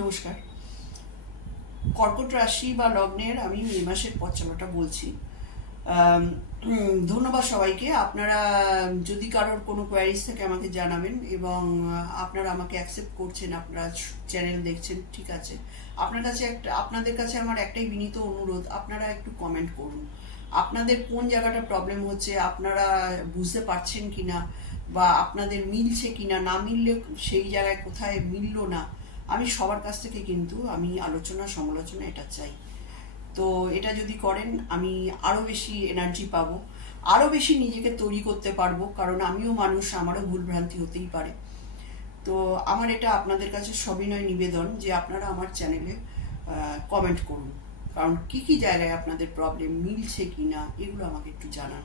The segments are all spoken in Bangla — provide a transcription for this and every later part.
নমস্কার। কর্কট রাশি বা লগ্নের আমি মে মাসের পচালোটা বলছি। ধন্যবাদ সবাইকে। আপনারা, যদি কারোর কোনো কোয়ারিজ থেকে আমাকে জানাবেন এবং আপনারা আমাকে অ্যাকসেপ্ট করছেন, আপনারা চ্যানেল দেখছেন, ঠিক আছে। আপনার কাছে একটা, আপনাদের কাছে আমার একটাই বিনীত অনুরোধ, আপনারা একটু কমেন্ট করুন। আপনাদের কোন জায়গাটা প্রবলেম হচ্ছে, আপনারা বুঝতে পারছেন কিনা বা আপনাদের মিলছে কিনা, না মিললে সেই জায়গায় কোথায় মিললো না আমি সবার কাছ থেকে কিন্তু আমি আলোচনা, সমালোচনা এটা চাই। তো এটা যদি করেন, আমি আরও বেশি এনার্জি পাবো। আরও বেশি নিজেকে তৈরি করতে পারব, কারণ আমিও মানুষ, আমারও ভুলভ্রান্তি হতেই পারে। তো আমার এটা আপনাদের কাছে সবিনয় নিবেদন যে আপনারা আমার চ্যানেলে কমেন্ট করুন। কারণ কি কি জায়গায় আপনাদের প্রবলেম মিলছে কি না এগুলো আমাকে একটু জানান।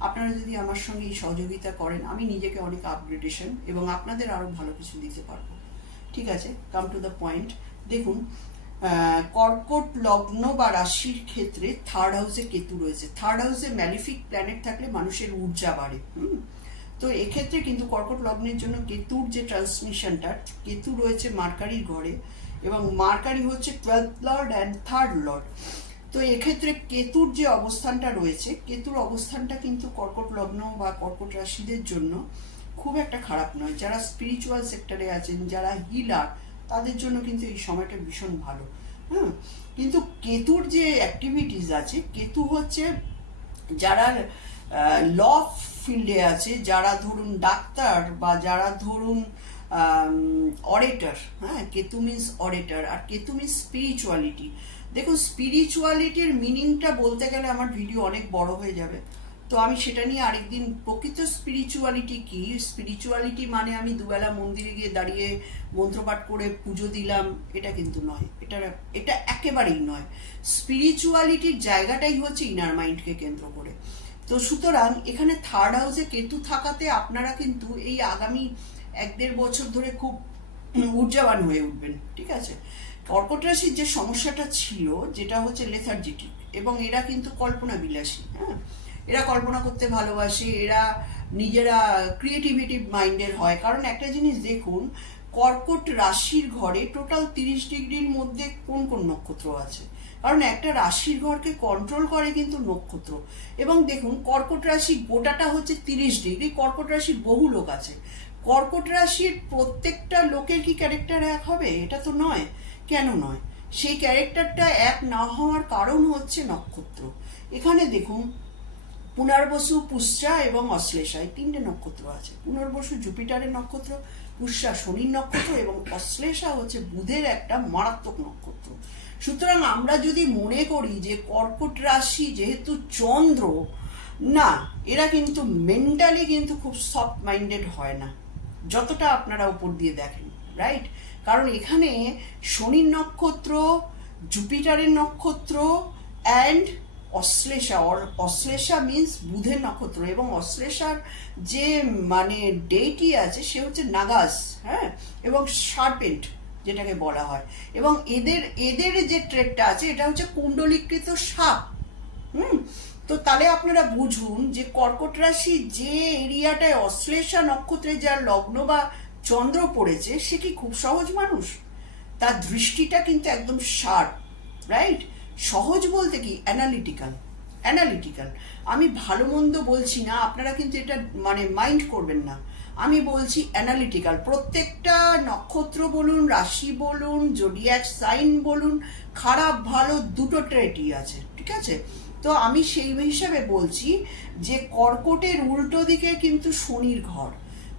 আপনারা যদি আমার সঙ্গে এই সহযোগিতা করেন, আমি নিজেকে অনেক আপগ্রেডেশন এবং আপনাদের আরও ভালো কিছু দিতে পারব। ঠিক আছে কাম টু দ্য পয়েন্ট দেখুন কর্কট লগ্ন বা রাশির ক্ষেত্রে থার্ড হাউসে কেতু রয়েছে। থার্ড হাউসে ম্যালিফিক প্ল্যানেট থাকলে মানুষের ঊর্জা বাড়ে, হুম? তো এক্ষেত্রে কিন্তু কর্কট লগ্নের জন্য কেতুর যে ট্রান্সমিশনটা কেতু রয়েছে মার্কারির ঘরে এবং মার্কারি হচ্ছে twelfth lord and third lord তো এক্ষেত্রে কেতুর যে অবস্থানটা রয়েছে, কেতুর অবস্থানটা কিন্তু কর্কট লগ্ন বা কর্কট রাশিদের জন্য খুব একটা খারাপ নয়। যারা স্পিরিচুয়াল সেক্টরে আছেন, যারা হিলার তাদের জন্য কিন্তু এই সময়টা ভীষণ ভালো। হ্যাঁ? কিন্তু কেতুর যে অ্যাক্টিভিটিস আছে, কেতু হচ্ছে যারা ল ফিল্ডে আছে, যারা ধরুন ডাক্তার বা যারা ধরুন অরেটার হ্যাঁ? কেতু মিন্স অরেটার আর কেতু মিন্স স্পিরিচুয়ালিটি দেখুন স্পিরিচুয়ালিটির মিনিংটা বলতে গেলে আমার ভিডিও অনেক বড় হয়ে যাবে। তো আমি সেটা নিয়ে আরেকদিন প্রকৃত স্পিরিচুয়ালিটি কি? স্পিরিচুয়ালিটি মানে আমি দুবেলা মন্দিরে গিয়ে দাঁড়িয়ে মন্ত্রপাঠ করে পুজো দিলাম, এটা কিন্তু নয়। এটা এটা একেবারেই নয়। স্পিরিচুয়ালিটির জায়গাটাই হচ্ছে ইনার মাইন্ডকে কেন্দ্র করে। তো সুতরাং এখানে থার্ড হাউসে কেতু থাকাতে আপনারা কিন্তু এই আগামী এক দেড় বছর ধরে খুব ঊর্জাবান হয়ে উঠবেন, ঠিক আছে? কর্কট রাশির যে সমস্যাটা ছিল, যেটা হচ্ছে লেথার্জিটিক এবং এরা কিন্তু কল্পনা বিলাসী হ্যাঁ? এরা কল্পনা করতে ভালোবাসে, এরা নিজেরা ক্রিয়েটিভিটি মাইন্ডের হয়। কারণ একটা জিনিস দেখুন, কর্কট রাশির ঘরে টোটাল তিরিশ ডিগ্রির মধ্যে কোন কোন নক্ষত্র আছে? কারণ একটা রাশির ঘরকে কন্ট্রোল করে কিন্তু নক্ষত্র। এবং দেখুন, কর্কট রাশি গোটাটা হচ্ছে তিরিশ ডিগ্রি, কর্কট রাশির বহু লোক আছে। কর্কট রাশির প্রত্যেকটা লোকের কি ক্যারেক্টার এক হবে? এটা তো নয়। কেন নয়? সেই ক্যারেক্টারটা এক না হওয়ার কারণ হচ্ছে নক্ষত্র। এখানে দেখুন পুনর্বসু পুষ্যা এবং অশ্লেষা, এই তিনটে নক্ষত্র আছে। পুনর্বসু জুপিটারের নক্ষত্র, পুষ্যা শনির নক্ষত্র এবং অশ্লেষা হচ্ছে বুধের একটা মারাত্মক নক্ষত্র। সুতরাং আমরা যদি মনে করি যে কর্কট রাশি যেহেতু চন্দ্র, না, এরা কিন্তু মেন্টালি কিন্তু খুব সফট মাইন্ডেড হয় না। যতটা আপনারা উপর দিয়ে দেখেন রাইট কারণ এখানে শনির নক্ষত্র, জুপিটারের নক্ষত্র অ্যান্ড অশ্লেষা অশ্লেষা মিন্স বুধের নক্ষত্র এবং অশ্লেষার যে মানে ডেটি আছে, সে হচ্ছে নাগাস হ্যাঁ? এবং শার্পেন্ট যেটাকে বলা হয়। এবং এদের এদের যে ট্রেডটা আছে, এটা হচ্ছে কুণ্ডলীকৃত সাপ, হুম? তো তাহলে আপনারা বুঝুন যে কর্কট রাশি যে এরিয়াটায় অশ্লেষা নক্ষত্রে যার লগ্ন বা চন্দ্র পড়েছে, সে কি খুব সহজ মানুষ? তার দৃষ্টিটা কিন্তু একদম শার্প রাইট সহজ বলতে কি? অ্যানালিটিক্যাল অ্যানালিটিক্যাল আমি ভালো মন্দ বলছি না, আপনারা কিন্তু এটা মানে মাইন্ড করবেন না। আমি বলছি অ্যানালিটিক্যাল প্রত্যেকটা নক্ষত্র বলুন, রাশি বলুন জোডিয়াক সাইন বলুন, খারাপ, ভালো, দুটো ট্রেটই আছে, ঠিক আছে? তো আমি সেই হিসাবে বলছি যে কর্কটের উল্টো দিকে কিন্তু শনির ঘর।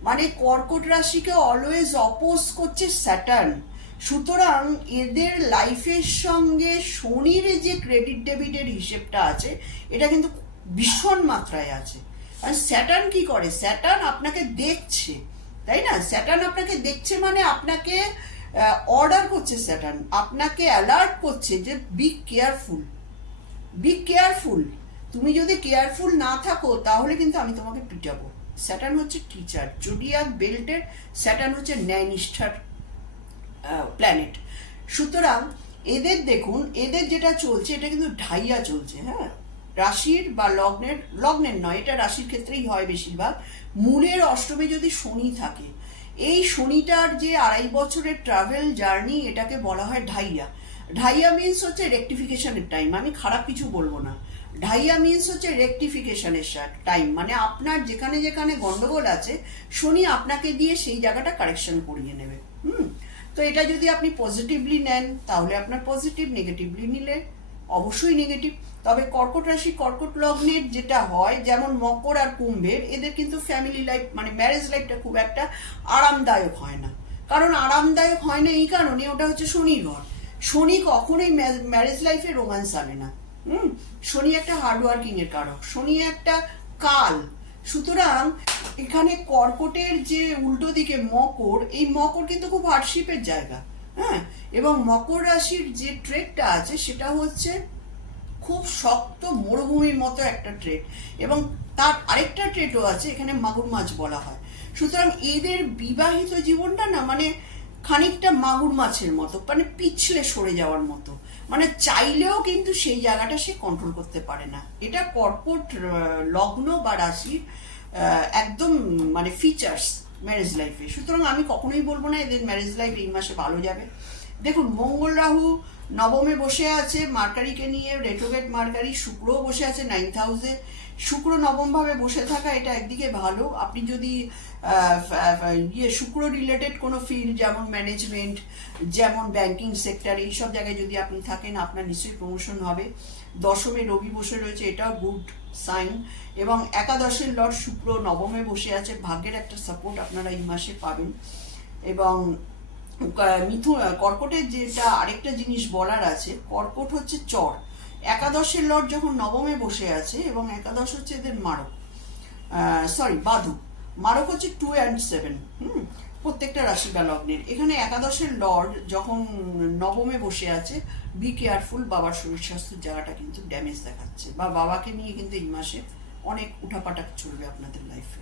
মানে কর্কট রাশিকে অলওয়েজ অপোজ করছে স্যাটার্ন সুতরাং এদের লাইফের সঙ্গে শনির যে ক্রেডিট ডেবিটের হিসেবটা আছে, এটা কিন্তু ভীষণ মাত্রায় আছে। আর স্যাটার্ন কি করে? স্যাটার্ন আপনাকে দেখছে, তাই না? স্যাটার্ন আপনাকে দেখছে মানে আপনাকে অর্ডার করছে স্যাটার্ন আপনাকে অ্যালার্ট করছে যে বি কেয়ারফুল বি কেয়ারফুল তুমি যদি কেয়ারফুল না থাকো, তাহলে কিন্তু আমি তোমাকে পিটাবো। স্যাটার্ন হচ্ছে টিচার জোডিয়াক বেল্টের স্যাটার্ন হচ্ছে ন্যায়নিষ্ঠার প্ল্যানেট সুতরাং এদের দেখুন, এদের যেটা চলছে, এটা কিন্তু ঢাইয়া চলছে হ্যাঁ? রাশির বা লগ্নের লগ্নের নয়, এটা রাশির ক্ষেত্রেই হয় বেশিরভাগ। মূলের অষ্টমে যদি শনি থাকে, এই শনিটার যে আড়াই বছরের ট্রাভেল জার্নি এটাকে বলা হয় ঢাইয়া। ঢাইয়া মিন্স হচ্ছে রেকটিফিকেশনের টাইম আমি খারাপ কিছু বলব না। ঢাইয়া মিন্স হচ্ছে রেকটিফিকেশনের টাইম মানে আপনার যেখানে যেখানে গন্ডগোল আছে, শনি আপনাকে দিয়ে সেই জায়গাটা কারেকশন করিয়ে নেবে, হুম? তো এটা যদি আপনি পজিটিভলি নেন, তাহলে আপনার পজিটিভ নেগেটিভলি নিলে অবশ্যই নেগেটিভ তবে কর্কট রাশি, কর্কট লগ্নের যেটা হয়, যেমন মকর আর কুম্ভের, এদের কিন্তু ফ্যামিলি লাইফ মানে ম্যারেজ লাইফটা খুব একটা আরামদায়ক হয় না। কারণ আরামদায়ক হয় না এই কারণে, ওটা হচ্ছে শনির শনি কখনোই ম্যারেজ লাইফে রোমান্স আনে না। হুম? শনি একটা হার্ডওয়ার্কিং এর কারক। শনি একটা কাল। সুতরাং এখানে কর্কটের যে উল্টো দিকে মকর, এই মকর কিন্তু খুব হার্ডশিপের জায়গা হ্যাঁ? এবং মকর রাশির যে ট্রেডটা আছে, সেটা হচ্ছে খুব শক্ত মরুভূমির মতো একটা ট্রেড এবং তার আরেকটা ট্রেডও আছে, এখানে মাগুর মাছ বলা হয়। সুতরাং এদের বিবাহিত জীবনটা না মানে খানিকটা মাগুর মাছের মতো মানে পিছলে সরে যাওয়ার মতো। মানে চাইলেও কিন্তু সেই জায়গাটা সে কন্ট্রোল করতে পারে না। এটা কর্পোর্ট লগ্ন বা রাশির একদম মানে ফিচার্স ম্যারেজ লাইফে সুতরাং আমি কখনোই বলব না এদের ম্যারেজ লাইফ এই মাসে ভালো যাবে। দেখুন, মঙ্গল রাহু নবমে বসে আছে মার্কারিকে নিয়ে রেট্রোগেট মার্কারি, শুক্রও বসে আছে নাইন্থ হাউসে শুক্র নবমভাবে বসে থাকা এটা একদিকে ভালো। আপনি যদি ইয়ে শুক্র রিলেটেড কোনো ফিল্ড যেমন ম্যানেজমেন্ট যেমন ব্যাংকিং সেক্টর এইসব জায়গায় যদি আপনি থাকেন, আপনার নিশ্চয়ই প্রমোশন হবে। দশমে রবি বসে রয়েছে, এটাও গুড সাইন এবং একাদশের লর্ড শুক্র নবমে বসে আছে। ভাগ্যের একটা সাপোর্ট আপনারা এই মাসে পাবেন। এবং মিথুন কর্কটের যেটা আরেকটা জিনিস বলার আছে, কর্কট হচ্ছে চর। একাদশের লর্ড যখন নবমে বসে আছে এবং একাদশ হচ্ছে এদের মারক। সরি বাধু মারক হচ্ছে টু অ্যান্ড সেভেন হুম? প্রত্যেকটা রাশি বা লগ্নের। এখানে একাদশের লর্ড যখন নবমে বসে আছে বি কেয়ারফুল বাবার শরীর স্বাস্থ্যের জায়গাটা কিন্তু ড্যামেজ দেখাচ্ছে। বা বাবাকে নিয়ে কিন্তু এই মাসে অনেক উঠাপাটা চলবে আপনাদের লাইফে